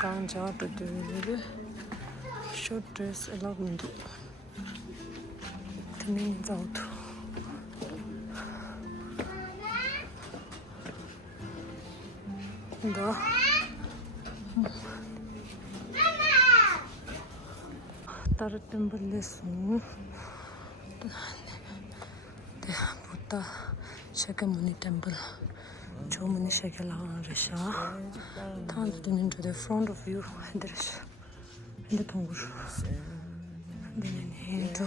가운 자들을 short dress allowed coming out. The Tara temple lesson. The Buddha Shakyamuni temple. Jomuni Shakala Risha. Turn into the front of you and the Risha. And the Tongur. And then into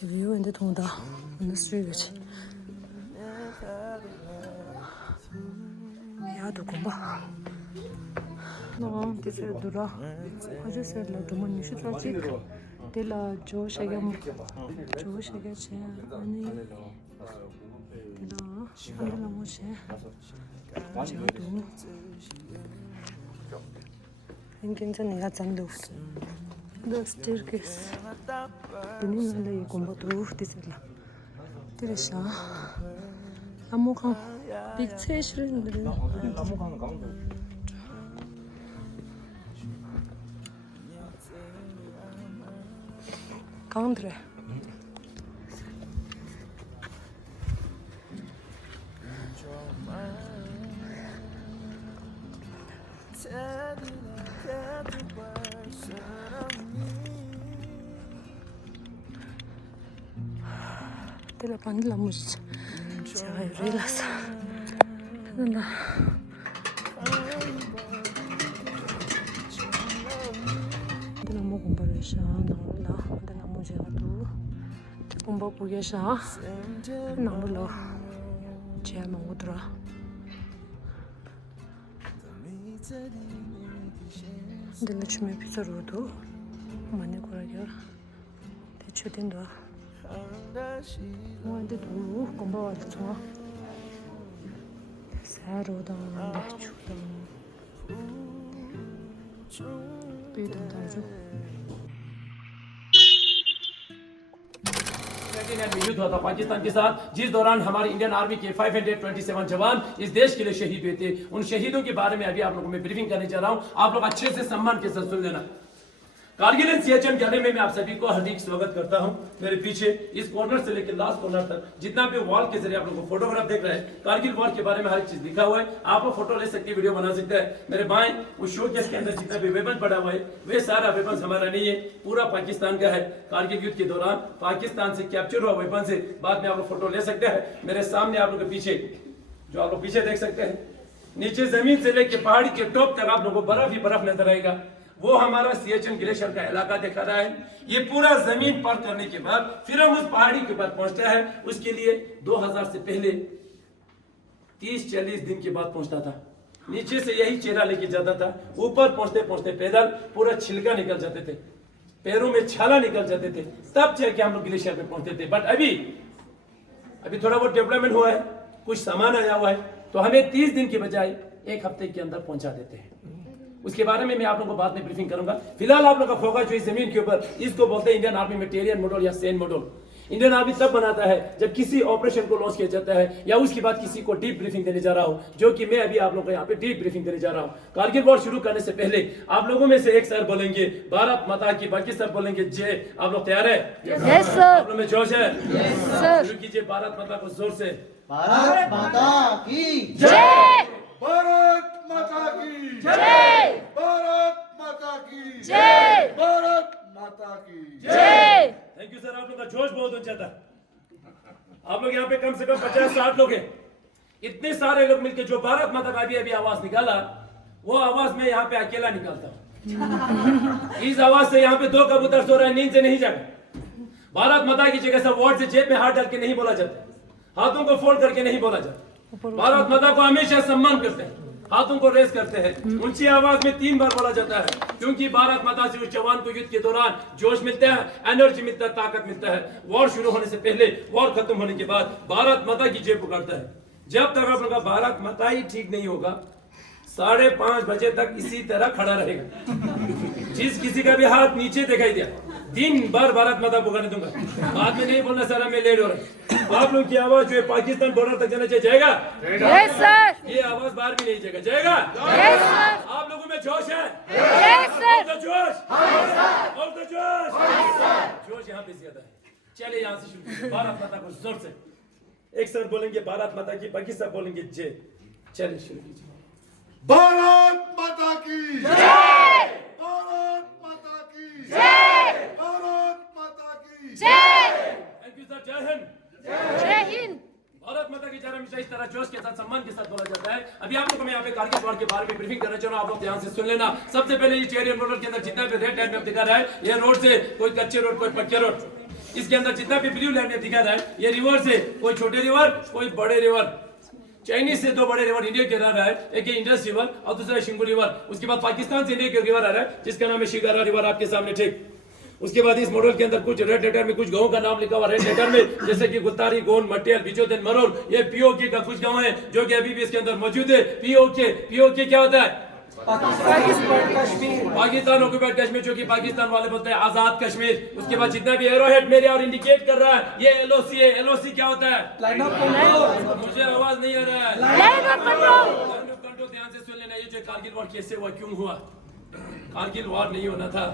the view in the Tonda on the street. 야도 공봐. 너 디세 두라. 아저씨 라 도만 니슈트라지. 데라 조 샤겸. 조 샤게체 아니. 데라 안데라 모셰. 자도. 인긴전 내가 잠도. The staircase. 비니날레 공바도 디세라. 데레샤. 아무가 빅체시를 가운데래. Della pandla mus. 제가 일어나서 나 나무 공부를 샤 나올라 나무 제가도 공부 보게 샤 나물로 제만 오더라 근데 처음에 피자로도 많이 걸어요 대초된다 뭐한테 도 공부하다 좋아 새로다 추다 비던다죠 युद्ध हुआ था पाकिस्तान के साथ जिस दौरान हमारे Indian army के 527 जवान इस देश के लिए शहीद हुए थे उन शहीदों के बारे में अभी आप लोगों में ब्रीफिंग करने जा रहा हूं आप लोग अच्छे से सम्मान के साथ सुन लेना कारगिल एंड सियाचिन गले में मैं आप सभी को हार्दिक स्वागत करता हूं मेरे पीछे इस कॉर्नर से लेकर लास्ट कॉर्नर तक जितना भी वॉल के जरिए आप लोगों को फोटोग्राफ देख रहे हैं कारगिल वॉर के बारे में हर एक चीज लिखा हुआ है आप लोग फोटो ले सकते हैं वीडियो बना सकते हैं मेरे बाएं उस शो केस के अंदर जितना भी वेपन पड़ा हुआ है वे सारा वेपन हमारा नहीं है पूरा पाकिस्तान का है कारगिल युद्ध के दौरान पाकिस्तान से कैप्चर हुआ वेपन से बाद में आप लोग फोटो ले सकते हैं मेरे सामने आप लोग के पीछे जो आप लोग पीछे देख सकते हैं नीचे जमीन से लेकर पहाड़ी के टॉप तक आप लोगों को बर्फ ही बर्फ नजर आएगा वो हमारा सियाचिन ग्लेशियर का इलाका दिखा रहा है ये पूरा जमीन पार करने के बाद फिर हम उस पहाड़ी के ऊपर पहुंचता है उसके लिए 2000 से पहले 30-40 दिन के बाद पहुंचता था नीचे से यही चेहरा लेके जाता था ऊपर पहुंचते पहुंचते पैदल पूरा छिलका निकल जाते थे पैरों में छाला निकल जाते थे तब जाके हम लोग ग्लेशियर पे पहुंचते थे बट अभी थोड़ा बहुत डेवलपमेंट हुआ है कुछ सामान आया हुआ है तो हमें 30 दिन के बजाय एक हफ्ते के अंदर पहुंचा देते हैं उसके बारे में मैं आप लोगों को बाद में ब्रीफिंग करूंगा फिलहाल आप लोगों का फोकस जो इस जमीन के ऊपर इसको बोलते हैं इंडियन आर्मी मेटेरियल मॉडल या सेन मॉडल इंडियन आर्मी तब बनाता है जब किसी ऑपरेशन को लॉन्च किया जाता है या उसके बाद किसी को डीप ब्रीफिंग देने जा रहा हूं जो कि मैं अभी आप लोगों को यहाँ पे डीप ब्रीफिंग देने जा रहा हूं कारगिल वॉर शुरू करने से पहले आप लोगों में से एक सर बोलेंगे भारत माता की बाकी सब बोलेंगे जय आप लोग तैयार है Yes sir आप लोग में जोश है Yes sir शुरू कीजिए भारत माता को जोर से भारत माता की जय भारत माता की जय भारत माता की जय भारत माता की जय थैंक यू सर आप लोग का जोश बहुत ऊंचा था आप लोग यहाँ पे कम से कम 50-60 लोग हैं इतने सारे लोग मिलकर जो भारत माता का अभी आवाज निकाला वो आवाज मैं यहाँ पे अकेला निकालता हूँ इस आवाज से यहाँ पे 2 कबूतर सो रहे हैं नींद से नहीं जागा भारत माता की जगह से वर्ड से जेब में हाथ डाल के नहीं बोला जाता हाथों को फोल्ड करके नहीं बोला जाता भारत माता को हमेशा सम्मान करते हैं हाथों को रेस करते हैं ऊंची आवाज में 3 बार बोला जाता है क्योंकि भारत माता से उस जवान को युद्ध के दौरान जोश मिलता है एनर्जी मिलता है ताकत मिलता है वॉर शुरू होने से पहले वॉर खत्म होने के बाद भारत माता की जय पुकारता है जब तक आप लोगों का भारत माता ही ठीक नहीं होगा 5:30 बजे तक इसी तरह खड़ा रहेगा जिस किसी का भी हाथ नीचे दिखाई दिया दिन भर भारत माता पुकारने दूंगा बाद में नहीं बोलना सर मैं लेट हो रहा है आप लोग की आवाज जो है पाकिस्तान बॉर्डर तक जाना चाहिए, जाएगा? यस सर, ये आवाज बाहर भी नहीं जाएगा, जाएगा? यस सर, आप लोगों में जोश है? यस सर, तो जोश, और तो जोश, जोश यहाँ पे ज्यादा है। चलिए यहाँ से शुरू करें। भारत माता को जोर से एक साथ बोलेंगे, भारत माता की, बाकी सब बोलेंगे जय। चलिए शुरू कीजिए। भारत माता की जय, भारत माता की जय, भारत माता की जय, थैंक यू सर, जय हिंद। जय हिंद। भारत माता की जय हमेशा इस तरह जोश के साथ, सम्मान के साथ बोला जाता है। अभी आप लोगों को मैं यहाँ पे कारगिल वॉर के बारे में ब्रीफिंग करना चाह रहा हूँ, आप लोग ध्यान से सुन लेना। सबसे पहले ये चेरियन रोड के अंदर जितना भी रेड लाइन में दिखा रहा है, ये रोड से कोई कच्चे रोड, कोई पक्के रोड, इसके अंदर जितना भी ब्लू लाइन में दिखा रहा है, ये रिवर से कोई छोटे रिवर, कोई बड़े रिवर। चाइनीज से दो बड़े रिवर इंडिया के रहा है, एक ये इंडस रिवर और दूसरा शिंगू रिवर। उसके बाद पाकिस्तान से इंडिया के रिवर आ रहा है जिसका नाम है शिगारा रिवर, आपके सामने ठीक। उसके बाद इस मॉडल के अंदर कुछ रेड लेटर में कुछ गांवों का नाम लिखा हुआ रेड लेटर में, जैसे कि गुत्तारी, गोंड, मटियल, बिचौदन, मरोल। ये पीओके का कुछ गांव है जो कि अभी भी इसके अंदर मौजूद है। पीओके क्या होता है? पाकिस्तान ऑक्युपाइड कश्मीर, जो कि पाकिस्तान वाले बोलते हैं आजाद कश्मीर। उसके बाद जितना भी एरोहेड मेरे और इंडिकेट कर रहा है, ये एलओसी है। एलओसी क्या होता है? Line of control. मुझे आवाज नहीं आ रहा है। Line of control. Line of control, ध्यान से सुन लेना। ये जो कारगिल वॉर कैसे हुआ, क्यों हुआ? कारगिल वॉर नहीं होना था,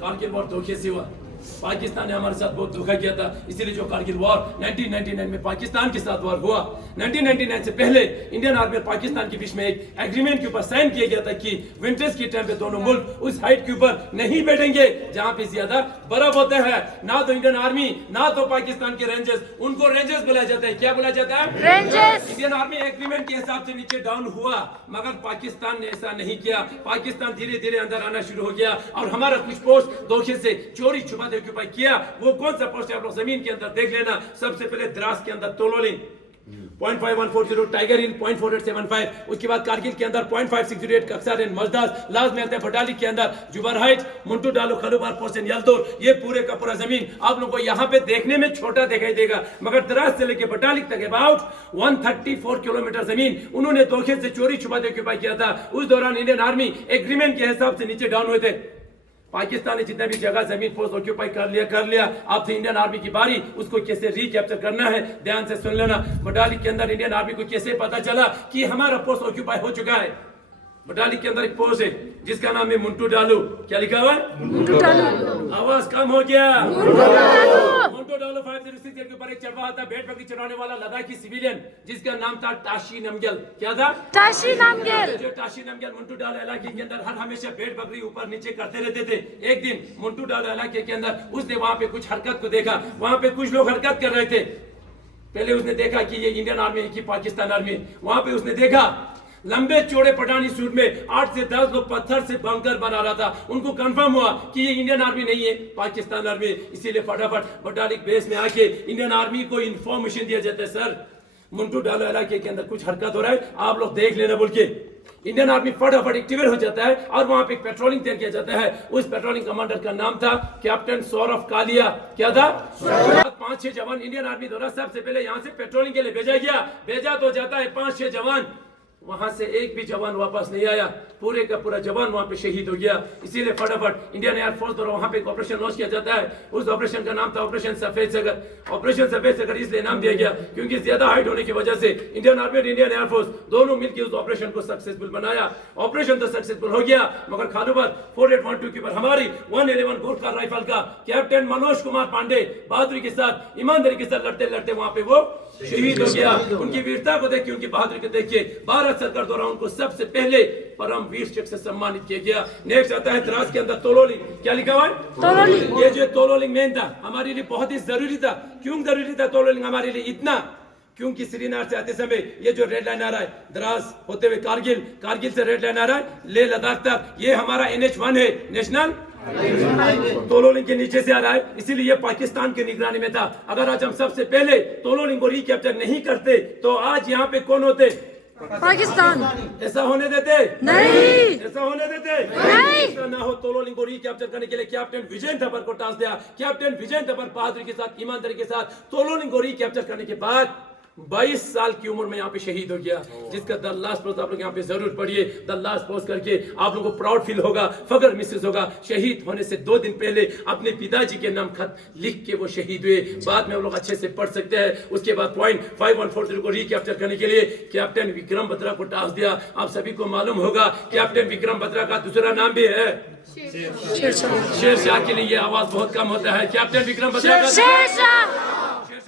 कारगिल वॉर धोखे से हुआ। पाकिस्तान ने हमारे साथ बहुत धोखा किया था, इसीलिए जो कारगिल वॉर 1999 में पाकिस्तान के साथ वॉर हुआ। 1999 से पहले इंडियन आर्मी और पाकिस्तान के बीच में एक एग्रीमेंट के ऊपर साइन किया गया था कि विंटर्स के टाइम पे दोनों मुल्क उस हाइट के ऊपर नहीं बैठेंगे जहां पे ज्यादा बर्फ होता है। ना तो इंडियन आर्मी, ना तो पाकिस्तान के रेंजर्स, उनको रेंजर्स बुलाया जाता है। क्या बुलाया जाता है? रेंजर्स। इंडियन आर्मी एग्रीमेंट के हिसाब से नीचे डाउन हुआ, मगर पाकिस्तान ने ऐसा नहीं किया। पाकिस्तान धीरे धीरे अंदर आना शुरू हो गया और हमारा कुछ पोस्ट धोखे से चोरी छुपा ऑक्यूपाई किया। वो कौन सा पोस्ट है आप लोग जमीन के अंदर देख लेना। सबसे पहले द्रास के अंदर तोलोलिंग 0.5140, टाइगर हिल 0.4875, उसके बाद कारगिल के अंदर 0.5608, कक्सर एंड मजदास, लास्ट में आते हैं भटाली के अंदर जुबर हाइट, मुंटू डालो, खलूबार पोस्ट एंड यलदौर। ये पूरे का पूरा जमीन आप लोगों को यहाँ पे देखने में छोटा दिखाई देगा, मगर द्रास से लेके भटाली तक अबाउट 134 किलोमीटर जमीन उन्होंने धोखे से चोरी छुपा ऑक्यूपाई किया था। उस दौरान इंडियन आर्मी एग्रीमेंट के हिसाब से नीचे डाउन हुए थे। पाकिस्तान ने जितना भी जगह जमीन पोस्ट ऑक्यूपाई कर लिया। अब थी इंडियन आर्मी की बारी, उसको कैसे रिकैप्चर करना है, ध्यान से सुन लेना। भटाली के अंदर इंडियन आर्मी को कैसे पता चला कि हमारा पोस्ट ऑक्यूपाई हो चुका है। भटाली के अंदर एक पोस्ट है जिसका नाम है मुंटू डालू। क्या लिखा हुआ है? मुंटू डालू। आवाज कम हो गया। मुंटू डालू 506 के ऊपर एक चढ़वा था, भेड़ बकरी चढ़ाने वाला लद्दाखी सिविलियन जिसका नाम था टाशी नमग्याल। क्या था? टाशी नमग्याल। जो टाशी नमग्याल मुंटू डालू इलाके के अंदर हर हमेशा भेड़ बकरी ऊपर नीचे करते रहते थे। एक दिन मुंटू डालू इलाके के अंदर उसने वहां पे कुछ हरकत को देखा, वहां पे कुछ लोग हरकत कर रहे थे। पहले उसने देखा कि ये इंडियन आर्मी है कि पाकिस्तान आर्मी। वहां पे उसने देखा लंबे चौड़े पठानी सूट में 8 से 10 लोग पत्थर से बंकर बना रहा था। उनको कंफर्म हुआ कि ये इंडियन आर्मी नहीं है, पाकिस्तान आर्मी। इसीलिए फटाफट बटालिक बेस में आके इंडियन आर्मी को इंफॉर्मेशन दिया जाता है, सर मुंटू डालो इलाके के अंदर कुछ हरकत हो रहा है, आप लोग देख लेना बोल के। इंडियन आर्मी फटाफट एक्टिवेट हो जाता है और वहां पे पेट्रोलिंग तैयार किया जाता है। उस पेट्रोलिंग कमांडर का नाम था कैप्टन सौरभ कालिया। क्या था? 5-6 जवान इंडियन आर्मी द्वारा सबसे पहले यहाँ से पेट्रोलिंग के लिए भेजा गया। भेजा तो जाता है 5-6 जवान, वहां से एक भी जवान वापस नहीं आया। पूरे का पूरा जवान वहां पे शहीद हो गया। इसीलिए फटाफट इंडियन एयरफोर्स द्वारा वहां पे एक ऑपरेशन लॉन्च किया जाता है। उस ऑपरेशन का नाम था ऑपरेशन सफेद सागर। ऑपरेशन सफेद सागर इसलिए नाम दिया गया क्योंकि ज्यादा हाइट होने की वजह से इंडियन आर्मी और इंडियन एयरफोर्स दोनों मिलकर उस ऑपरेशन को सक्सेसफुल बनाया। ऑपरेशन तो सक्सेसफुल हो गया, मगर खालूबार 4812 के ऊपर हमारी 111 गोरखा राइफल का कैप्टन मनोज कुमार पांडे बहादुरी के साथ, ईमानदारी के साथ लड़ते लड़ते वहां पे वो शहीद हो गया। उनकी वीरता को देख के, उनकी बहादुरी को देख के भारत सरकार द्वारा उनको सबसे पहले परम वीर चक्र से सम्मानित किया गया। नेक्स्ट आता है द्रास के अंदर तोलोलिंग। क्या लिखा हुआ है? तोलोलिंग। ये जो तोलोलिंग मेन था हमारे लिए बहुत ही जरूरी था। क्यों जरूरी था तोलोलिंग हमारे लिए इतना? क्योंकि श्रीनगर से आते समय ये जो रेड लाइन आ रहा है द्रास होते हुए कारगिल, कारगिल से रेड लाइन आ रहा है लेह लद्दाख तक, ये हमारा NH1 है, नेशनल तोलोलिंग के नीचे से आ रहा है, इसीलिए ये पाकिस्तान की निगरानी में था। अगर आज हम सबसे पहले तोलोलिंग को रिकैप्चर नहीं करते तो आज यहाँ पे कौन होते? पाकिस्तान। ऐसा होने देते नहीं, ऐसा होने देते नहीं। ऐसा ना हो। तोलोलिंग को रिकैप्चर करने के लिए कैप्टन विजय थपर को टास्क दिया। कैप्टन विजय थपर बहादुरी के साथ, ईमानदारी के साथ तोलोलिंग को रिकैप्चर करने के बाद 22 साल की उम्र में यहाँ पे शहीद हो गया, जिसका द लास्ट पोस्ट आप लोग यहाँ पे जरूर पढ़िए। द लास्ट पोस्ट करके आप लोगों को प्राउड फील होगा, फख्र महसूस होगा। शहीद होने से 2 दिन पहले अपने पिताजी के नाम खत लिख के वो शहीद हुए। बाद में हम लोग अच्छे से पढ़ सकते हैं। उसके बाद पॉइंट 5140 को रिकैप्चर करने के लिए कैप्टन विक्रम बत्रा को टास्क दिया। आप सभी को मालूम होगा कैप्टन विक्रम बत्रा का दूसरा नाम भी है शेरशाह। के लिए ये आवाज बहुत कम होता है। कैप्टन विक्रम बत्रा का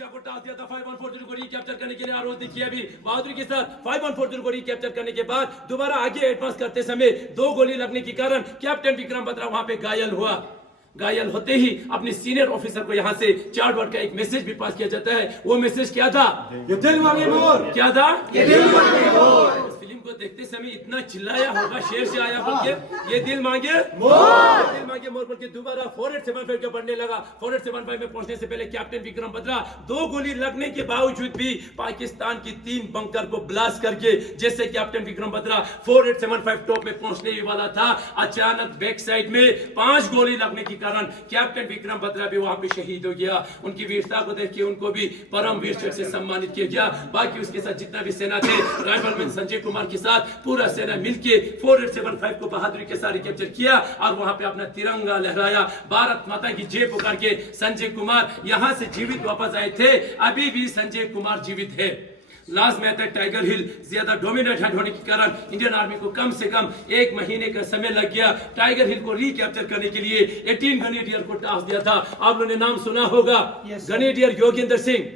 को टास्क दिया था 5140 को रिकैप्चर करने के लिए। और देखिए अभी बहादुरी के साथ 5140 को रिकैप्चर करने के बाद दोबारा आगे एडवांस करते समय 2 गोली लगने के कारण कैप्टन विक्रम बत्रा वहां पे घायल हुआ। घायल होते ही अपने सीनियर ऑफिसर को यहाँ से चार्ट वर्ड का एक मैसेज भी पास किया जाता है। वो मैसेज क्या था? ये दिल मांगे मोर। क्या था? ये दिल मांगे मोर। इस फिल्म को देखते समय इतना चिल्लाया होगा शेर से आया बोल के, ये दिल मांगे मोर, दिल मांगे मोर बोल के दोबारा 4875 के बढ़ने लगा। 4875 में पहुंचने से पहले कैप्टन विक्रम बत्रा 2 गोली लगने के बावजूद भी पाकिस्तान की 3 बंकर को ब्लास्ट करके जैसे कैप्टन विक्रम बत्रा 4875 टॉप में पहुंचने ही वाला था, अचानक बैक साइड में 5 गोली लगने की कारण कैप्टन विक्रम बत्रा भी वहां पे शहीद हो गया। उनकी वीरता को देख के उनको भी परम वीर चक्र से सम्मानित किया गया। बाकी उसके साथ जितना भी सेना थे, राइफलमैन संजय कुमार के साथ पूरा सेना मिलके 4875 को बहादुरी के साथ कैप्चर किया और वहां पे अपना तिरंगा लहराया, भारत माता की जय पुकार के संजय कुमार यहां से जीवित वापस आए थे। अभी भी संजय कुमार जीवित है। लास्ट में आता है टाइगर हिल। ज्यादा डोमिनेट होने के कारण इंडियन आर्मी को कम से कम 1 महीने का समय लग गया टाइगर हिल को रिकैप्चर करने के लिए। 18 गनेडियर को टास्क दिया था। आप लोगों ने नाम सुना होगा, गनेडियर योगेंद्र सिंह।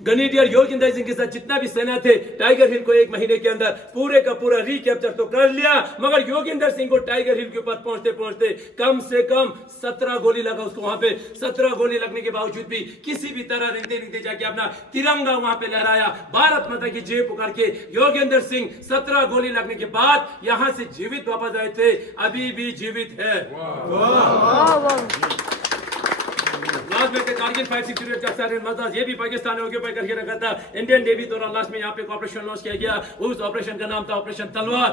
गनेडियर योगेंद्र सिंह के साथ जितना भी सेना थे टाइगर हिल को 1 महीने के अंदर पूरे का पूरा रिकैप्चर तो कर लिया, मगर योगेंद्र सिंह को टाइगर हिल के ऊपर पहुंचते पहुंचते कम से कम 17 गोली लगा उसको। वहां पे 17 गोली लगने के बावजूद भी किसी भी तरह रेंगते रेंगते जाके अपना तिरंगा वहां पे लहराया, भारत माता की जय पुकार के योगेंद्र सिंह 17 गोली लगने के बाद यहां से जीवित वापस आए थे, अभी भी जीवित है। लास्ट में कारगिल 568 का सारे मजाज ये भी पाकिस्तान ने ऑक्यूपाई करके रखा था। इंडियन नेवी द्वारा लास्ट में यहाँ पे ऑपरेशन लॉन्च किया गया। उस ऑपरेशन का नाम था ऑपरेशन तलवार।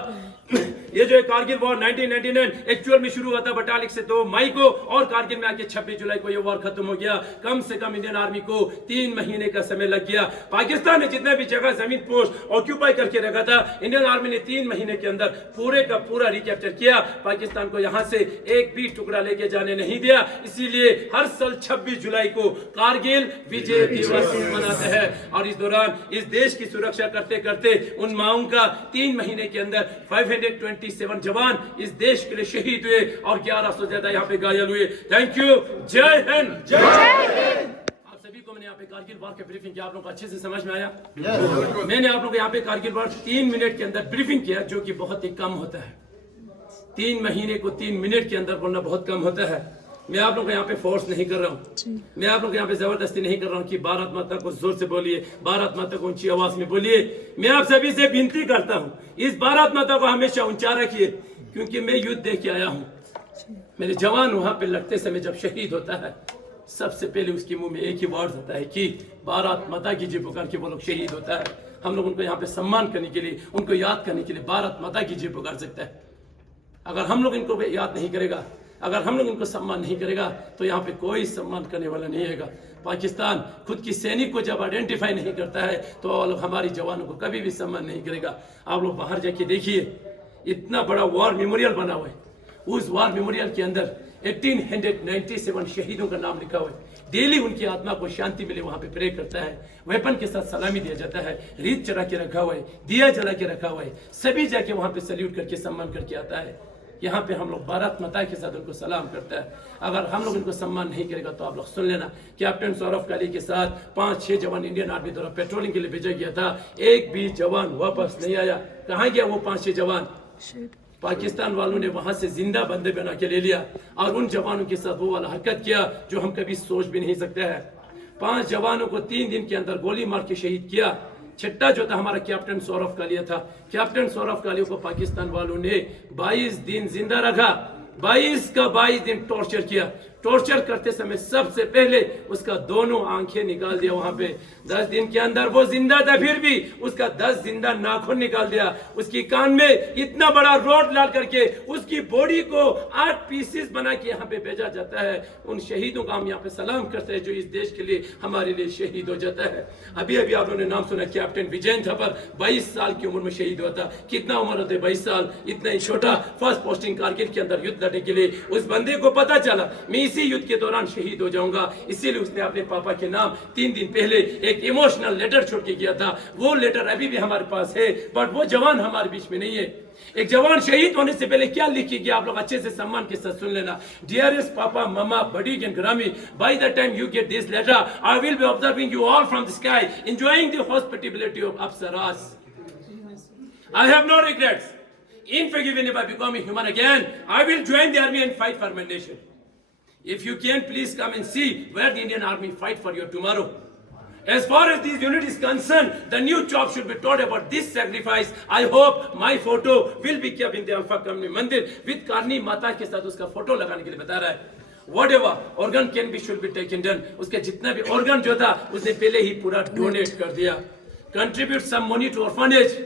ये जो है कारगिल वॉर 1999 एक्चुअल में शुरू हुआ था 42 से 2 मई को और कारगिल में आके 26 जुलाई को ये वॉर खत्म हो गया। कम से कम इंडियन आर्मी को 3 महीने का समय लग गया। पाकिस्तान ने जितना भी जगह जमीन पोस्ट ऑक्यूपाई करके रखा था, इंडियन आर्मी ने 3 महीने के अंदर पूरे का पूरा रिकैप्चर किया। पाकिस्तान को यहाँ से एक भी टुकड़ा लेके जाने नहीं दिया। इसीलिए हर साल 26 जुलाई को कारगिल विजय दिवस मनाते हैं और इस दौरान इस देश की सुरक्षा करते करते उन माओं का 3 महीने के अंदर 527 जवान इस देश के लिए शहीद हुए और 1100 से ज्यादा यहाँ पे घायल हुए। Thank you. जय हिंद। जय हिंद। आप सभी को मैंने यहाँ पे कारगिल वॉर के ब्रीफिंग किया, आप लोगों को अच्छे से समझ में आया? मैंने आप लोगों को यहाँ पे कारगिल वॉर 3 मिनट के अंदर ब्रीफिंग किया, जो कि बहुत ही कम होता है। 3 महीने को 3 मिनट के अंदर बोलना बहुत कम होता है। मैं आप लोगों को यहाँ पे फोर्स नहीं कर रहा हूँ, मैं आप लोगों को यहाँ पे जबरदस्ती नहीं कर रहा हूँ कि भारत माता को जोर से बोलिए, भारत माता को ऊंची आवाज में बोलिए। मैं आप सभी से विनती करता हूँ, इस भारत माता को हमेशा ऊंचा रखिए, क्योंकि मैं युद्ध देख के आया हूँ। मेरे जवान वहां पे लगते समय जब शहीद होता है, सबसे पहले उसके मुंह में एक ही वर्ड होता है कि भारत माता की जय पुकार के वो लोग शहीद होता है। हम लोग उनको यहाँ पे सम्मान करने के लिए, उनको याद करने के लिए भारत माता की जय पुकार सकता है। अगर हम लोग इनको याद नहीं करेगा, अगर हम लोग इनको सम्मान नहीं करेगा, तो यहाँ पे कोई सम्मान करने वाला नहीं है। पाकिस्तान खुद की सैनिक को जब आइडेंटिफाई नहीं करता है, तो हमारी जवानों को कभी भी सम्मान नहीं करेगा। आप लोग बाहर जाके देखिए, इतना बड़ा वॉर मेमोरियल बना हुआ है। उस वॉर मेमोरियल के अंदर 1897 शहीदों का नाम लिखा हुआ है। डेली उनकी आत्मा को शांति मिले वहां पे प्रे करता है, वेपन के साथ सलामी दिया जाता है, रीत चढ़ा के रखा हुआ है, दिया जला के रखा हुआ है, सभी जाके वहां पे सल्यूट करके सम्मान करके आता है। यहाँ पे हम लोग भारत माता के साथ उनको सलाम करता है। अगर हम लोग इनको सम्मान नहीं करेगा, तो आप लोग सुन लेना, कैप्टन सौरभ काली के साथ 5-6 जवान इंडियन आर्मी द्वारा पेट्रोलिंग के लिए भेजा गया था, एक भी जवान वापस नहीं आया। कहाँ गया वो 5-6 जवान? पाकिस्तान वालों ने वहां से जिंदा बंदे बना के ले लिया और उन जवानों के साथ वो वाला हरकत किया जो हम कभी सोच भी नहीं सकते हैं। 5 जवानों को 3 दिन के अंदर गोली मार के शहीद किया। छठा जो था हमारा कैप्टन सौरभ कालिया था। कैप्टन सौरभ कालिया को पाकिस्तान वालों ने 22 दिन जिंदा रखा, 22 का 22 दिन टॉर्चर किया। टॉर्चर करते समय सबसे पहले उसका दोनों आंखें निकाल दिया वहां पे। 10 दिन के अंदर वो जिंदा था, फिर भी उसका 10 जिंदा नाखून निकाल दिया। उसकी कान में इतना बड़ा रोड डाल करके उसकी बॉडी को 8 पीसेस बना के यहाँ पे भेजा जाता है। उन शहीदों का हम यहाँ पे सलाम करते हैं जो इस देश के लिए हमारे लिए शहीद हो जाता है। अभी अभी आप लोगों ने नाम सुना कैप्टन विजयन थापर, 22 साल की उम्र में शहीद हुआ था। कितना उम्र होते 22 साल, इतना ही छोटा। फर्स्ट पोस्टिंग कारगिल के अंदर युद्ध लड़ने के लिए उस बंदे को पता चला मैं इसी युद्ध के दौरान शहीद हो जाऊंगा, इसीलिए उसने अपने पापा के नाम 3 दिन पहले एक इमोशनल लेटर छोड़ के किया था। वो लेटर अभी भी हमारे पास है, बट वो जवान हमारे बीच में नहीं है। एक जवान शहीद होने से पहले क्या लिखी गया आप लोग अच्छे से सम्मान के साथ सुन लेना। डियरेस्ट पापा, ममा, बड़ी and grammy, by the time you get this letter I will be observing you all from the sky, enjoying the hospitality of apsaras. I have no regrets. In forgiving if I become a human again, I will join the army and fight for my nation. If you can, please come and see where the Indian army fight for your tomorrow. As far as this unit is concerned, the new job should be taught about this sacrifice. I hope my photo will be kept in the Alpha Community Mandir with Karni Mata के साथ उसका photo लगाने के लिए बता रहा है। Whatever organ can be should be taken done. उसके जितना भी organ जो था उसने पहले ही पूरा donate कर दिया। Contribute some money to orphanage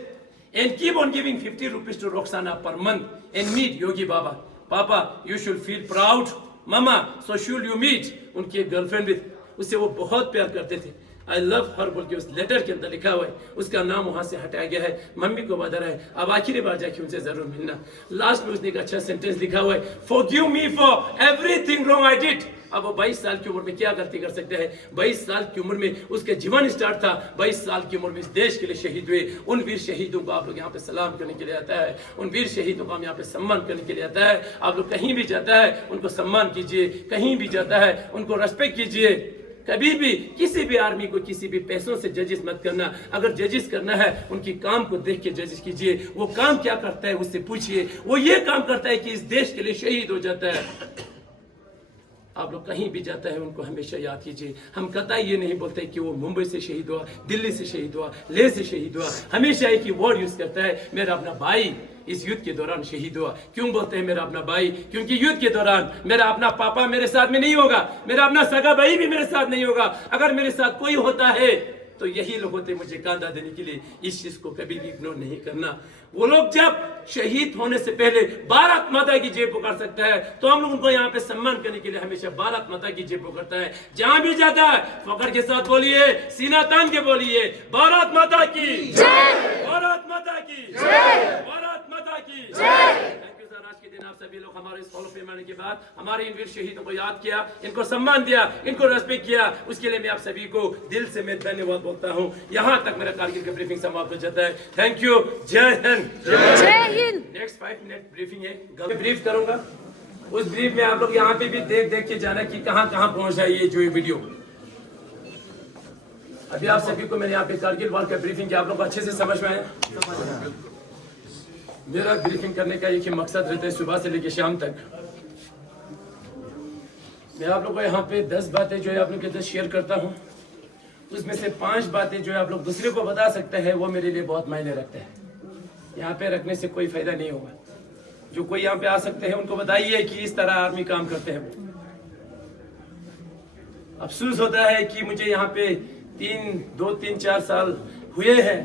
and keep on giving 50 rupees to Roxana per month and meet Yogi Baba. Papa, you should feel proud. Mama, so should you meet उनकी गर्लफ्रेंड भी, उससे वो बहुत प्यार करते थे। आई लव हर बोल के उस लेटर के अंदर लिखा हुआ है। उसका नाम वहां से हटाया गया है। मम्मी को बता रहा है अब आखिरी बार जाके उनसे जरूर मिलना। लास्ट में उसने एक अच्छा सेंटेंस लिखा हुआ है, forgive me for everything wrong I did. अब वो 22 साल की उम्र में क्या गलती कर सकते हैं? 22 साल की उम्र में उसके जीवन स्टार्ट था। 22 साल की उम्र में इस देश के लिए शहीद हुए। उन वीर शहीदों को आप लोग यहाँ पे सलाम करने के लिए आता है। उन वीर शहीदों को हम यहाँ पे सम्मान करने के लिए आता है। आप लोग कहीं भी जाता है उनको सम्मान कीजिए, कहीं भी जाता है उनको रेस्पेक्ट कीजिए। कभी भी किसी भी आर्मी को किसी भी पैसों से जजिस मत करना। अगर जजिस करना है उनकी काम को देख के जजिस कीजिए। वो काम क्या करता है उससे पूछिए। वो ये काम करता है कि इस देश के लिए शहीद हो जाता है। आप लोग कहीं भी जाता है उनको हमेशा याद कीजिए। हम कतई ये नहीं बोलते कि वो मुंबई से शहीद हुआ, दिल्ली से शहीद हुआ, लेह से शहीद हुआ। हमेशा एक ही वर्ड यूज करता है, मेरा अपना भाई इस युद्ध के दौरान शहीद हुआ। क्यों बोलते हैं मेरा अपना भाई? क्योंकि युद्ध के दौरान मेरा अपना पापा मेरे साथ में नहीं होगा, मेरा अपना सगा भाई भी मेरे साथ नहीं होगा। अगर मेरे साथ कोई होता है तो यही लोग होते मुझे कांधा देने के लिए। इस चीज को कभी भी इग्नोर नहीं करना। वो लोग जब शहीद होने से पहले भारत माता की जय पुकार सकता है तो हम लोग उनको यहाँ पे सम्मान करने के लिए हमेशा भारत माता की जय पुकारता है। जहां भी जाता है फखर के साथ बोलिए, सीना तान के बोलिए, भारत माता की जय, भारत माता की जय, भारत माता की जय। Thank you sir. आज के दिन आप सभी लोग हमारे इस हॉल ऑफ फेम आने के बाद हमारे इन वीर शहीदों को याद किया, इनको सम्मान दिया, इनको रेस्पेक्ट किया। उसके लिए मैं आप सभी को दिल से मैं धन्यवाद बोलता हूँ। यहाँ तक मेरा कारगिल का ब्रीफिंग समाप्त हो जाता है। Thank you. जय हिंद। जय हिंद। नेक्स्ट 5 मिनट ब्रीफिंग है, ब्रीफ करूंगा। उस ब्रीफ में आप लोग यहाँ पे भी देख देख के जाना कि कहाँ कहाँ पहुंचा ये जो वीडियो। अभी आप सभी को मैंने यहाँ पे कारगिल वॉर का ब्रीफिंग किया, आप लोग अच्छे से समझ में आए। मेरा ब्रीफिंग करने का एक ही मकसद रहता है, सुबह से लेकर शाम तक मैं आप लोग को यहाँ पे 10 बातें जो है आप लोग के साथ शेयर करता हूँ। उसमें से 5 बातें जो है आप लोग दूसरे को बता सकते हैं, वो मेरे लिए बहुत मायने रखते हैं। यहाँ पे रखने से कोई फायदा नहीं होगा। जो कोई यहाँ पे आ सकते हैं उनको बताइए कि इस तरह आर्मी काम करते हैं। अफसोस होता है कि मुझे यहाँ पे 2-3-4 साल हुए हैं।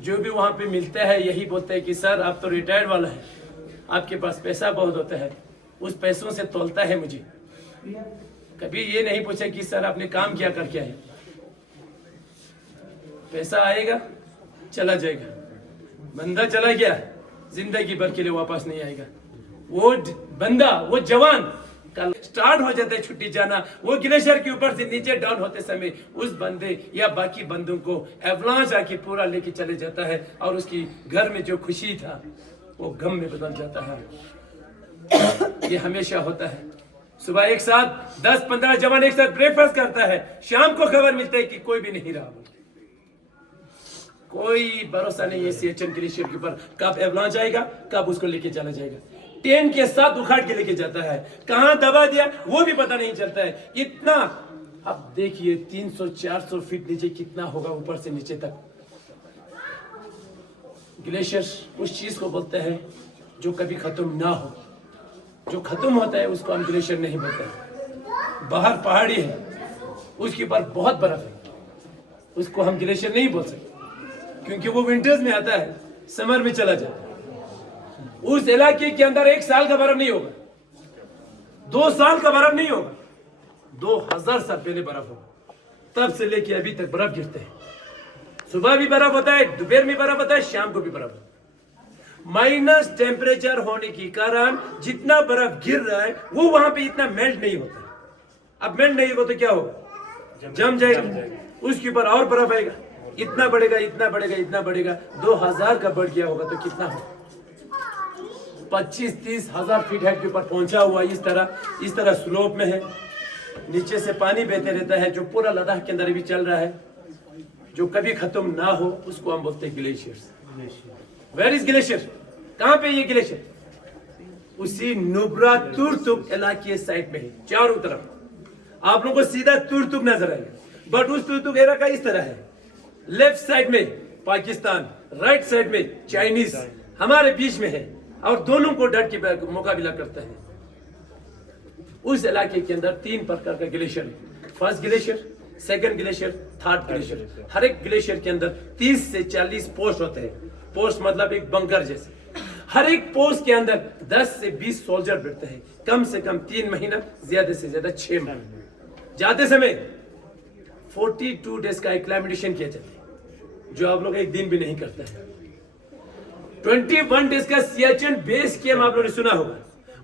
जो भी वहाँ पे मिलता है यही बोलते हैं कि सर आप तो रिटायर्ड वाला है, आपके पास पैसा बहुत होता है, उस पैसों से तोलता है मुझे। कभी ये नहीं पूछा कि सर आपने काम क्या करके आए। पैसा आएगा चला जाएगा, बंदा चला गया जिंदगी भर के लिए वापस नहीं आएगा। वो बंदा, वो जवान कल स्टार्ट हो जाता है छुट्टी जाना, वो ग्लेशियर के ऊपर से नीचे डाउन होते समय उस बंदे या बाकी बंदों को एवलांच आके पूरा लेके चले जाता है और उसकी घर में जो खुशी था वो गम में बदल जाता है। ये हमेशा होता है। सुबह एक साथ 10-15 जवान एक साथ ब्रेकफास्ट करता है, शाम को खबर मिलता है कि कोई भी नहीं रहा। कोई भरोसा नहीं है सीएचएन ग्लेशियर के ऊपर कब एवलांच आएगा, कब उसको लेके चला जाएगा। ट्रेन के साथ उखाड़ के लेके जाता है, कहां दबा दिया वो भी पता नहीं चलता है। इतना अब देखिए 300-400 फीट नीचे कितना होगा ऊपर से नीचे तक। ग्लेशियर उस चीज को बोलते हैं जो कभी खत्म ना हो। जो खत्म होता है उसको हम ग्लेशियर नहीं बोलते हैं। बाहर पहाड़ी है, उसके ऊपर बहुत बर्फ है, उसको हम ग्लेशियर नहीं बोल सकते क्योंकि वो विंटर्स में आता है, समर में चला जाता है। उस इलाके के अंदर 1 साल का बर्फ नहीं होगा, 2 साल का बर्फ नहीं होगा, 2000 साल पहले बर्फ होगा। तब से लेके अभी तक बर्फ गिरते हैं, सुबह भी बर्फ होता है, दोपहर में बर्फ होता है, शाम को भी बर्फ होता है। माइनस टेम्परेचर होने के कारण जितना बर्फ गिर रहा है वो वहां पे इतना मेल्ट नहीं होता है। अब मेल्ट नहीं होगा तो क्या होगा, जम जाएगा, उसके ऊपर और बर्फ आएगा, इतना बढ़ेगा, इतना बढ़ेगा, इतना बढ़ेगा, 2000 का बढ़ गया होगा तो कितना होगा, 25-30 हजार फीट हाइट के ऊपर पहुंचा हुआ। इस तरह स्लोप में है, नीचे से पानी बहते रहता है जो पूरा लद्दाख के अंदर भी चल रहा है, जो कभी खत्म ना हो, उसको हम बोलते हैं ग्लेशियर्स। वेयर इज ग्लेशियर, कहां पे ये ग्लेशियर, उसी नुब्रा तुर्तुक इलाके साइड में है, चारों तरफ आप लोगों को सीधा तुर्तुक नजर आएगा, बट उस तुर्तुक इलाका इस तरह है, लेफ्ट साइड में पाकिस्तान, राइट साइड में चाइनीज हमारे बीच में है और दोनों को डट के मुकाबला करता है। उस इलाके के अंदर 3 प्रकार का ग्लेशियर है, first glacier, second glacier, third glacier. हर एक ग्लेशियर के अंदर 30 से 40 पोस्ट होते हैं, पोस्ट मतलब एक बंकर जैसे। हर एक पोस्ट के अंदर 10 से 20 सोल्जर बैठते हैं, कम से कम 3 महीना, ज्यादा से ज्यादा 6 महीने। जाते समय 42 डेज का एक्लाइमेटेशन किया जाता है, जो आप लोग एक दिन भी नहीं करते हैं। 21 डेज का सियाचिन बेस कैंप आप लोगों ने सुना होगा,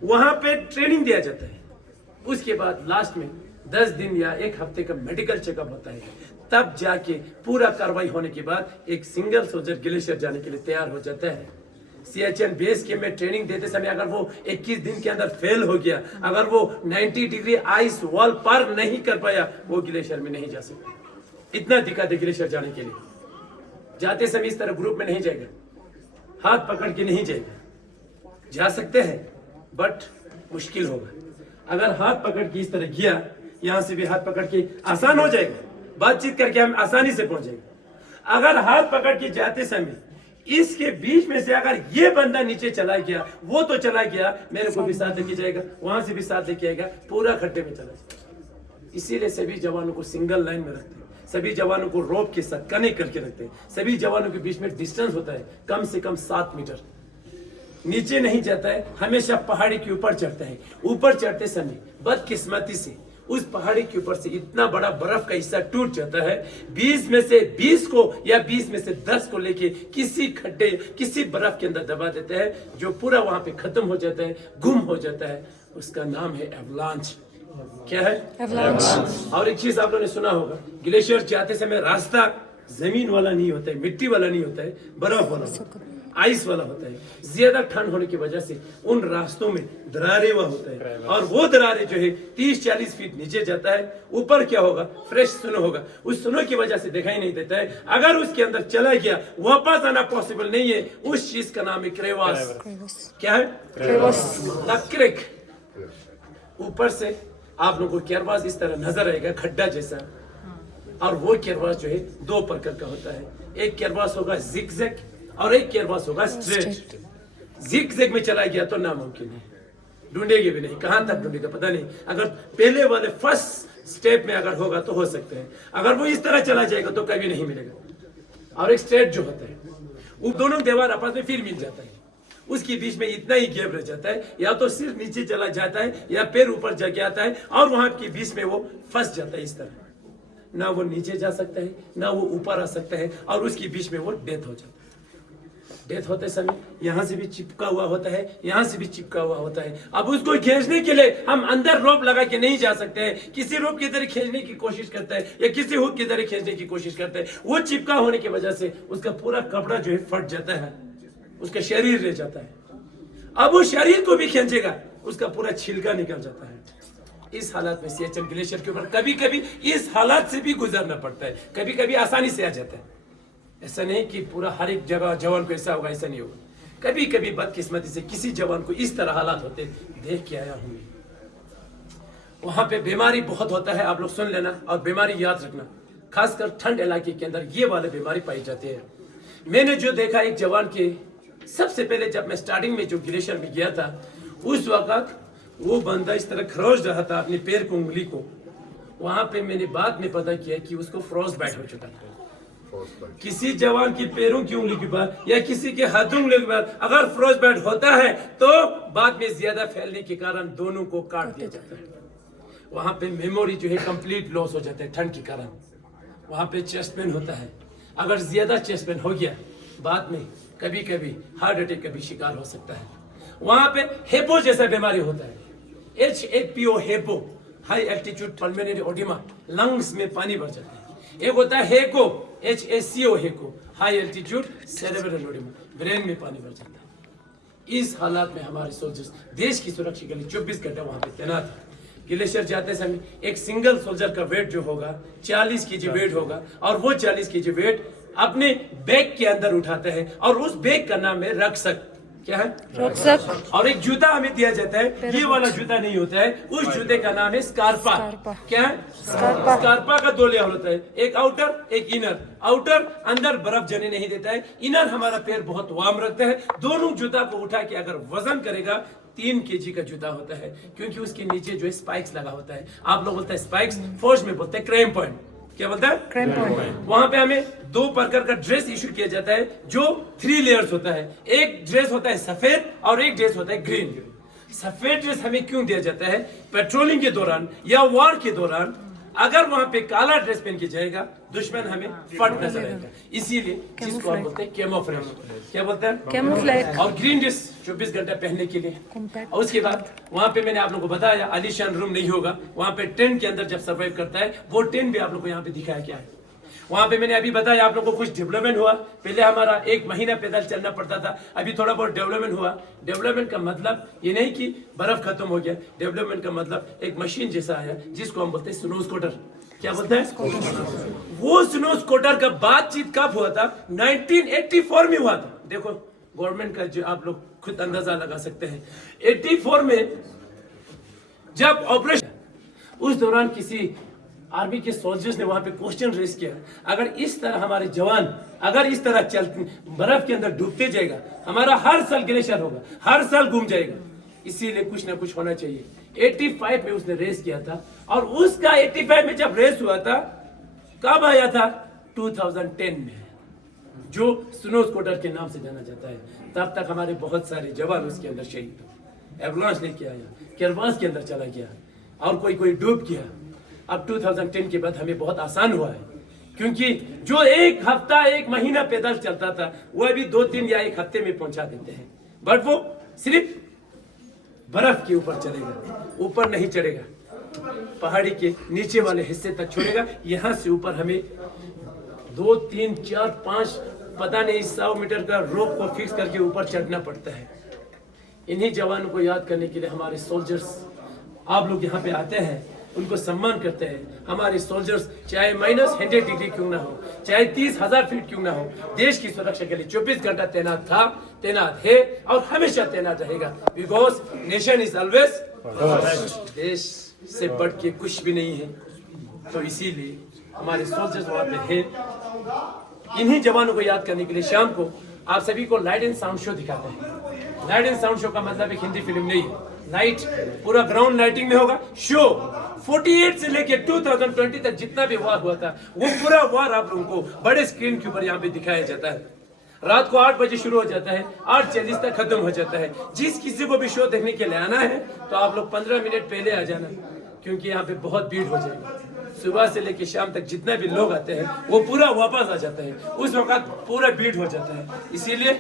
वहां पे ट्रेनिंग दिया जाता है। उसके बाद लास्ट में 10 दिन या 1 हफ्ते का मेडिकल चेकअप होता है, तब जाके पूरा कार्रवाई होने के बाद एक सिंगल सोल्जर ग्लेशियर जाने के लिए तैयार हो जाता है। सियाचिन बेस कैंप में ट्रेनिंग देते समय अगर वो 21 दिन के अंदर फेल हो गया, अगर वो 90 डिग्री आइस वॉल पार नहीं कर पाया, वो ग्लेशियर में नहीं जा सकता। इतना दिक्कत है ग्लेशियर जाने के लिए। जाते समय इस तरह ग्रुप में नहीं जाएगा, हाथ पकड़ के नहीं जाएगा, जा सकते हैं बट मुश्किल होगा। अगर हाथ पकड़ के इस तरह गया, यहां से भी हाथ पकड़ के आसान हो जाएगा, बातचीत करके हम आसानी से पहुंचेंगे। अगर हाथ पकड़ के जाते समय इसके बीच में से अगर ये बंदा नीचे चला गया, वो तो चला गया, मेरे को भी साथ लेके जाएगा, वहां से भी साथ लेके आएगा, पूरा खड्डे में चला जाएगा। इसीलिए सभी जवानों को सिंगल लाइन में रखते हैं, सभी जवानों को रोप के साथ कनेक्ट करके रखते हैं, सभी जवानों के बीच में डिस्टेंस होता है कम से कम 7 मीटर। नीचे नहीं जाता है, हमेशा पहाड़ी के ऊपर चढ़ता है। ऊपर चढ़ते समय बदकिस्मती से उस पहाड़ी के ऊपर से इतना बड़ा बर्फ का हिस्सा टूट जाता है, 20 में से 20 को या 20 में से 10 को लेके किसी खड्डे, किसी बर्फ के अंदर दबा देता है, जो पूरा वहां पे खत्म हो जाता है, गुम हो जाता है। उसका नाम है एवलांच। क्या है? एवलांच। और एक चीज आप लोगों ने सुना होगा, ग्लेशियर जाते समय रास्ता जमीन वाला नहीं होता है, मिट्टी वाला नहीं होता है, बर्फ वाला होता है, आइस वाला होता है। ज्यादा ठंड होने की वजह से उन रास्तों में दरारें हुआ होता है, और वो दरारें जो है 30-40 फीट नीचे जाता है। ऊपर क्या होगा, फ्रेश स्नो होगा, उस स्नो की वजह से दिखाई नहीं देता है। अगर उसके अंदर चला गया, वापस आना पॉसिबल नहीं है। उस चीज का नाम है क्रेवास। क्या है? क्रेक। ऊपर से आप लोगों को क्रेवास इस तरह नजर आएगा, खड्डा जैसा, और वो क्रेवास जो है 2 प्रकार का होता है। एक क्रेवास होगा जिगजैग और एक क्रेवास होगा स्ट्रेट। जिगजैग में चला गया तो नामुमकिन है, ढूंढेंगे भी नहीं, कहां तक ढूंढेगा पता नहीं। अगर पहले वाले फर्स्ट स्टेप में अगर होगा तो हो सकते हैं, अगर वो इस तरह चला जाएगा तो कभी नहीं मिलेगा। और एक स्ट्रेट जो होता है, वो दोनों दीवार आपस में फिर मिल जाता है, उसके बीच में इतना ही गैप रह जाता है, या तो सिर्फ नीचे चला जाता है या पैर ऊपर जा आता है, और वहां के बीच में वो फंस जाता है। इस तरह ना वो नीचे जा सकता है, ना वो ऊपर आ सकता है, और उसके बीच में वो डेथ हो जाता है। डेथ होते समय यहाँ से भी चिपका हुआ होता है, यहाँ से भी चिपका हुआ होता है। अब उसको खींचने के लिए हम अंदर रोप लगा के नहीं जा सकते हैं, किसी रोप की तरह खींचने की कोशिश करता है या किसी हुक की तरह खींचने की कोशिश करता है। वो चिपका होने की वजह से उसका पूरा कपड़ा जो है फट जाता है, उसका शरीर रह जाता है। अब वो शरीर को भी खींचेगा, उसका पूरा छिलका निकल जाता है। इस हालात में सियाचिन ग्लेशियर के ऊपर कभी कभी इस हालात से भी गुजरना पड़ता है, कभी कभी आसानी से आ जाता है। ऐसा नहीं कि पूरा हर एक जगह जवान को ऐसा होगा, ऐसा नहीं होगा। कभी कभी बदकिस्मती से किसी जवान को इस तरह हालात होते देख के आया हूं। वहां पे बीमारी बहुत होता है, आप लोग सुन लेना और बीमारी याद रखना, खासकर ठंड इलाके के अंदर ये वाले बीमारी पाई जाती है। मैंने जो देखा एक जवान के, सबसे पहले जब मैं स्टार्टिंग में जो ग्लेशियर में गया था, उस वक्त वो बंदा इस तरह खरोच रहा था अपने पैर को, उंगली को। वहां पे मैंने बाद में पता किया कि उसको फ्रॉस्ट बाइट हो चुका था। किसी जवान की पैरों की उंगली के बाद या किसी के हाथों उंगली के बाद अगर फ्रॉस्ट बाइट होता है तो बाद में ज्यादा फैलने के कारण दोनों को काट दिया जाता है। वहां पे मेमोरी जो है कंप्लीट लॉस हो जाता है ठंड के कारण। वहां पे चेस्ट पेन होता है। अगर ज्यादा चेस्ट पेन हो गया बाद में कभी कभी हार्ट अटैक का भी शिकार हो सकता है। वहां पे हेपो जैसा बीमारी होता है, HAPO हेपो, high altitude pulmonary oedema, lungs में पानी भर जाता है। एक होता है हेको, HACO हेको, high altitude cerebral oedema, brain में पानी भर जाता है। इस हालात में हमारे सोल्जर्स देश की सुरक्षा के लिए 24 घंटे वहां पे तैनात है। ग्लेशियर जाते समय एक सिंगल सोल्जर का वेट जो होगा 40 kg वेट होगा और वो 40 kg वेट अपने बैग के अंदर उठाते हैं और उस बैग का नाम है रक्षक। क्या है? रक्षक। और एक जूता हमें दिया जाता है, ये वाला जूता नहीं होता है, उस जूते का नाम है स्कार्पा। क्या है? स्कार्पा का 2 लेयर होता है, एक आउटर एक इनर। आउटर अंदर बर्फ जने नहीं देता है, इनर हमारा पैर बहुत वार्म रखता है। दोनों जूता को उठा के अगर वजन करेगा 3 kg का जूता होता है, क्योंकि उसके नीचे जो है स्पाइक्स लगा होता है। आप लोग बोलते हैं स्पाइक्स, फौज में बोलते हैं क्रैम पॉइंट। क्या बोलता है? Cram point. वहां पे हमें 2 प्रकार का ड्रेस इशू किया जाता है जो 3 लेयर्स होता है। एक ड्रेस होता है सफेद और एक ड्रेस होता है ग्रीन। सफेद ड्रेस हमें क्यों दिया जाता है? पेट्रोलिंग के दौरान या वॉर के दौरान अगर वहां पे काला ड्रेस पहन के जाएगा दुश्मन हमें फट नजर आएगा, इसीलिए जिसको हम बोलते हैं कैमोफ्लेज। क्या बोलते हैं? कैमोफ्लेज। और ग्रीन ड्रेस 24 घंटा पहनने के लिए। और उसके बाद वहां पे मैंने आप लोगों को बताया आलीशान रूम नहीं होगा, वहां पे टेंट के अंदर जब सर्वाइव करता है वो टेंट भी आप लोग को यहाँ पे दिखाया क्या है। वहां पे मैंने अभी बताया आप लोगों को कुछ डेवलपमेंट हुआ। पहले हमारा 1 महीना पैदल चलना पड़ता था, अभी थोड़ा बहुत डेवलपमेंट हुआ। डेवलपमेंट का मतलब ये नहीं कि बर्फ खत्म हो गया, डेवलपमेंट का मतलब एक मशीन जैसा आया जिसको हम बोलते हैं स्नो स्कूटर। क्या बोलते हैं? वो स्नो स्कूटर का बातचीत कब हुआ था? 1984 में हुआ था। देखो गवर्नमेंट का जो आप लोग खुद अंदाजा लगा सकते हैं। 84 में जब ऑपरेशन, उस दौरान किसी आर्मी के सोल्जर्स ने वहां पे क्वेश्चन रेज किया, अगर इस तरह हमारे जवान अगर इस तरह चलते बर्फ के अंदर डूबते जाएगा, हमारा हर साल ग्लेशियर होगा, हर साल घूम जाएगा, इसीलिए कुछ ना कुछ होना चाहिए। 85 में उसने रेस किया था और उसका 85 में जब रेस हुआ था कब आया था? 2010 में, जो स्नो स्कूटर के नाम से जाना जाता है। तब तक हमारे बहुत सारे जवान उसके अंदर शहीद हुए। एवलांच लेके आया, कैरवास के अंदर चला गया और कोई डूब गया। अब 2010 के बाद हमें बहुत आसान हुआ है, क्योंकि जो 1 हफ्ता 1 महीना पैदल चलता था वो अभी 2-3 या 1 हफ्ते में पहुंचा देते हैं। बट वो सिर्फ बर्फ के ऊपर चलेगा, ऊपर नहीं चढ़ेगा, पहाड़ी के नीचे वाले हिस्से तक छोड़ेगा। यहाँ से ऊपर हमें 2, 3, 4, 5 पता नहीं 100 मीटर का रोप को फिक्स करके ऊपर चढ़ना पड़ता है। इन्हीं जवानों को याद करने के लिए हमारे सोल्जर्स आप लोग यहाँ पे आते हैं, उनको सम्मान करते हैं। हमारे सोल्जर्स चाहे -100 डिग्री क्यों ना हो, चाहे 30,000 फीट क्यों ना हो, देश की सुरक्षा के लिए 24 घंटा तैनात था, तैनात है और हमेशा तैनात रहेगा। Because nation is always first. देश से बढ़ के कुछ भी नहीं है, तो इसीलिए हमारे सोल्जर्स वहां पे है। इन्हीं जवानों को याद करने के लिए शाम को आप सभी को लाइट एंड साउंड शो दिखाते हैं। लाइट एंड साउंड शो का मतलब एक हिंदी फिल्म नहीं है, लाइट पूरा ग्राउंड लाइटिंग में होगा। शो 48 से लेके 2020 तक जितना भी वार हुआ था वो पूरा वार आप लोगों को बड़े स्क्रीन के ऊपर यहाँ पे दिखाया जाता है। रात को 8 बजे शुरू हो जाता है, 8:40 तक खत्म हो जाता है। जिस किसी को भी शो देखने के लिए आना है तो आप लोग 15 मिनट पहले आ जाना, क्योंकि यहाँ पे बहुत भीड़ हो जाएगी। सुबह से लेके शाम तक जितने भी लोग आते हैं वो पूरा वापस आ जाता है, उस वक्त पूरा भीड़ हो जाता है। इसीलिए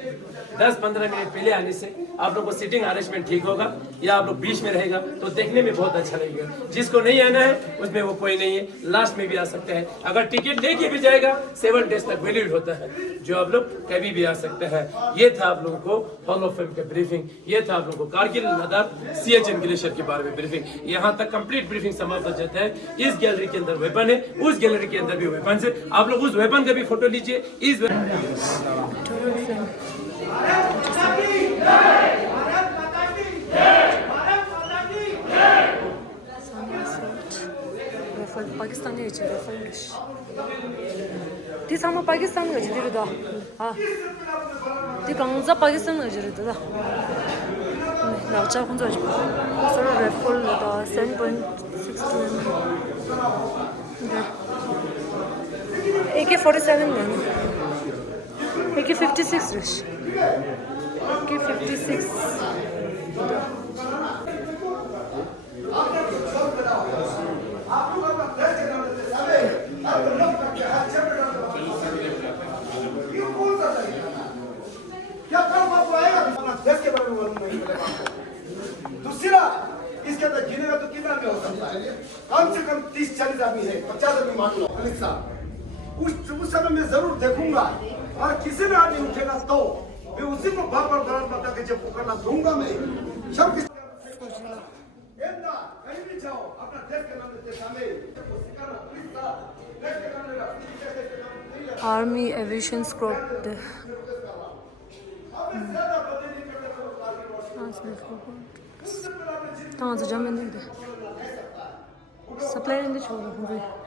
10-15 मिनट पहले आने से आप लोग को सीटिंग अरेंजमेंट ठीक होगा, या आप लोग बीच में रहेगा तो देखने में बहुत अच्छा लगेगा। जिसको नहीं आना है उसमें वो कोई नहीं है, लास्ट में भी आ सकता है। अगर टिकट लेके भी जाएगा 7 डेज तक वैलिड होता है, जो आप लोग कभी भी आ सकते हैं। ये था आप लोगों को हॉल ऑफ फेम का ब्रीफिंग, ये था आप लोगों को कारगिल लद्दाख सियाचिन ग्लेशियर के बारे में ब्रीफिंग। यहाँ तक कंप्लीट ब्रीफिंग समाप्त हो जाता है। इस गैलरी के अंदर वेपन है, उस गैलरी के अंदर भी वेपन है। आप लोग उस वेपन का भी फोटो लीजिए। इस पाकिस्तान ती सांग पाकिस्तान ती Pakistan 라자 혼자 지 서로 레폴다 7.62 AK-47 면 AK-56 rush AK-56 के बारे में मालूम नहीं मेरे बाप को। दूसरा इसके अंदर गिनेगा तो कितना में हो सकता है कम से कम 30-40 आदमी है 50 आदमी मान लो उस समय मैं जरूर देखूंगा और किसी ने आदमी उठेगा तो मैं उसी को बार-बार बता के जब पकड़ना दूंगा मैं सब कहीं भी जाओ अपना देश के नाम से शामिल Army Aviation Squad tamam hocam ben de. Supply in the show.